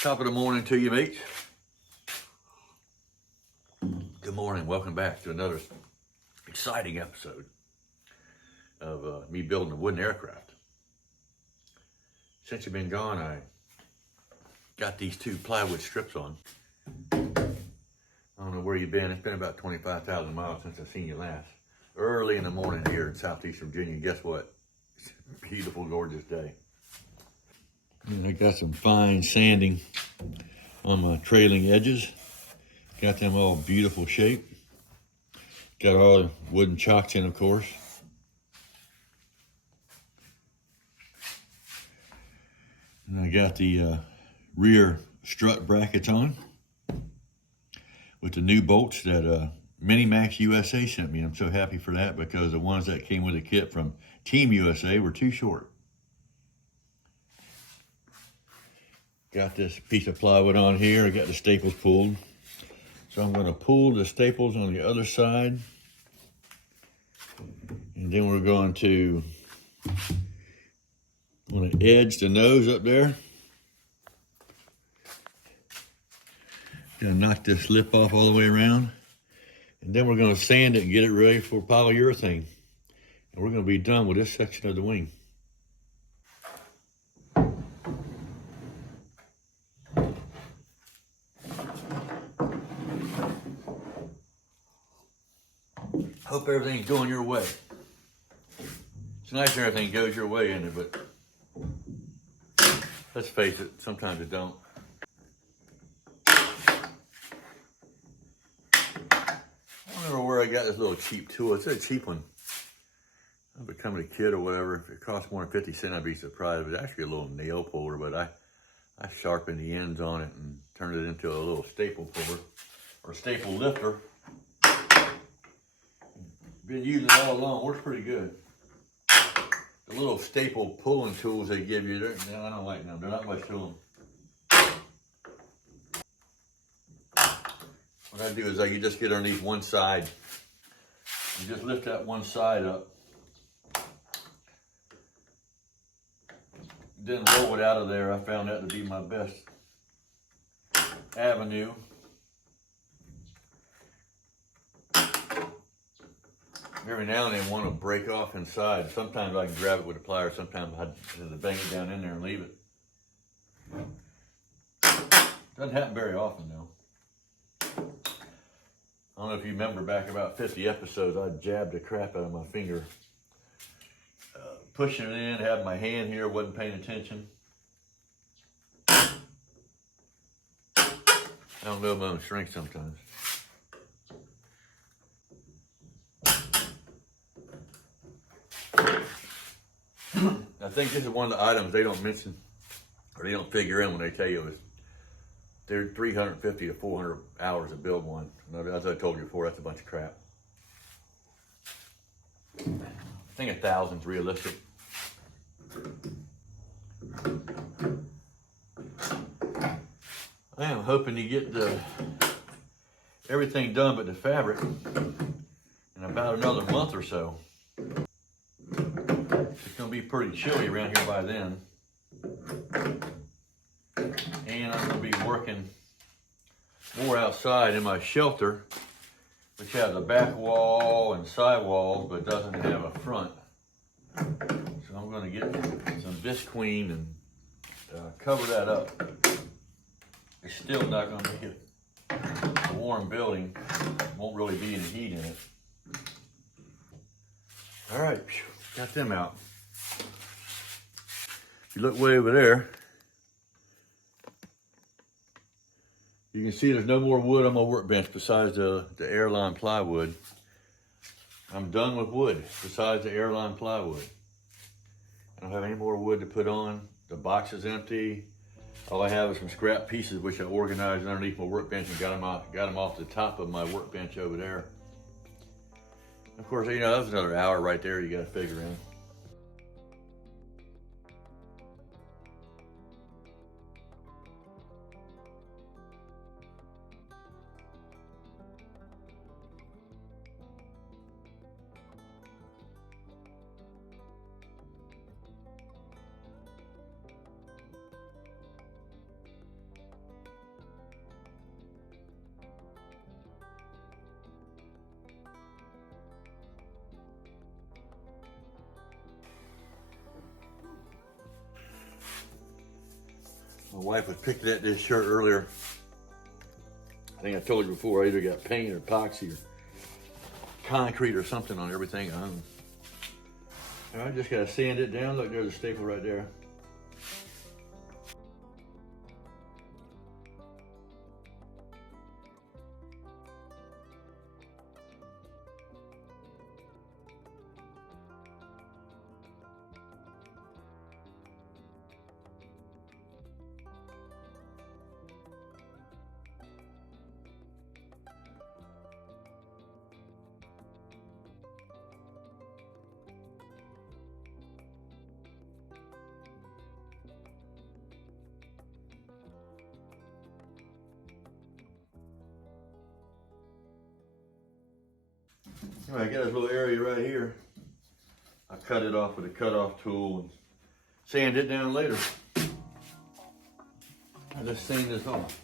Top of the morning to you, mates. Good morning. Welcome back to another exciting episode of me building a wooden aircraft. Since you've been gone, I got these two plywood strips on. I don't know where you've been. It's been about 25,000 miles since I've seen you last. Early in the morning here in southeastern Virginia. And guess what? It's a beautiful, gorgeous day. And I got some fine sanding on my trailing edges. Got them all beautiful shape. Got all the wooden chocks in, of course. And I got the rear strut brackets on with the new bolts that Minimax USA sent me. I'm so happy for that because the ones that came with the kit from Team USA were too short. Got this piece of plywood on here. I got the staples pulled. So I'm going to pull the staples on the other side. And then we're going to edge the nose up there. Gonna knock this lip off all the way around. And then we're going to sand it and get it ready for polyurethane. And we're going to be done with this section of the wing. Hope everything's going your way. It's nice when everything goes your way, isn't it? But let's face it, sometimes it don't. I don't remember where I got this little cheap tool. It's a cheap one. I'm becoming a kid or whatever. If it costs more than 50 cents, I'd be surprised. It was actually a little nail puller, but I sharpened the ends on it and turned it into a little staple puller or staple lifter. Been using it all along, works pretty good. The little staple pulling tools they give you, I don't like them, they're not much to them. What I do is you just get underneath one side. You just lift that one side up. Then roll it out of there. I found that to be my best avenue. Every now and then want to break off inside. Sometimes I can grab it with a plier, sometimes I have to bang it down in there and leave it. Doesn't happen very often though. I don't know if you remember back about 50 episodes, I jabbed the crap out of my finger. Pushing it in, had my hand here, wasn't paying attention. I don't know my own strength sometimes. I think this is one of the items they don't mention or they don't figure in when they tell you is they're 350 to 400 hours to build one. As I told you before, that's a bunch of crap. I think 1,000 is realistic. I am hoping to get everything done but the fabric in about another month or so. It's going to be pretty chilly around here by then. And I'm going to be working more outside in my shelter, which has a back wall and side walls, but doesn't have a front. So I'm going to get some visqueen and cover that up. It's still not going to make it a warm building. Won't really be any heat in it. All right, got them out. If you look way over there, you can see there's no more wood on my workbench besides the airline plywood. I'm done with wood besides the airline plywood. I don't have any more wood to put on. The box is empty. All I have is some scrap pieces which I organized underneath my workbench and got them off the top of my workbench over there. Of course, you know, that's another hour right there you got to figure in. My wife was picking at this shirt earlier. I think I told you before, I either got paint or epoxy or concrete or something on everything. I just gotta sand it down. Look, there's a staple right there. All right, I got this little area right here. I cut it off with a cut-off tool and sand it down later. I just sand this off.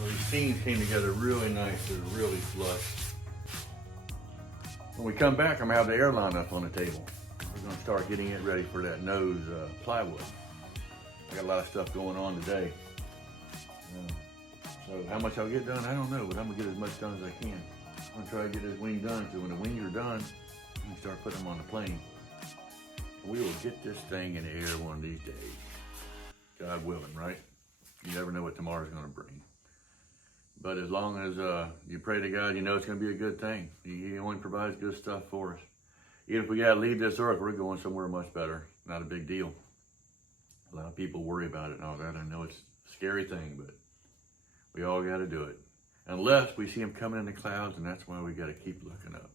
Well, these seams came together really nice. They're really flush. When we come back, I'm gonna have the air line up on the table. We're gonna start getting it ready for that nose plywood. I got a lot of stuff going on today. So how much I'll get done, I don't know, but I'm gonna get as much done as I can. I'm gonna try to get this wing done, so when the wings are done, we can start putting them on the plane. We will get this thing in the air one of these days. God willing, right? You never know what tomorrow's gonna bring. But as long as you pray to God, you know it's gonna be a good thing. He only provides good stuff for us. Even if we gotta leave this earth, we're going somewhere much better. Not a big deal. A lot of people worry about it and all that. I know it's a scary thing, but we all gotta do it. Unless we see him coming in the clouds, and that's why we gotta keep looking up.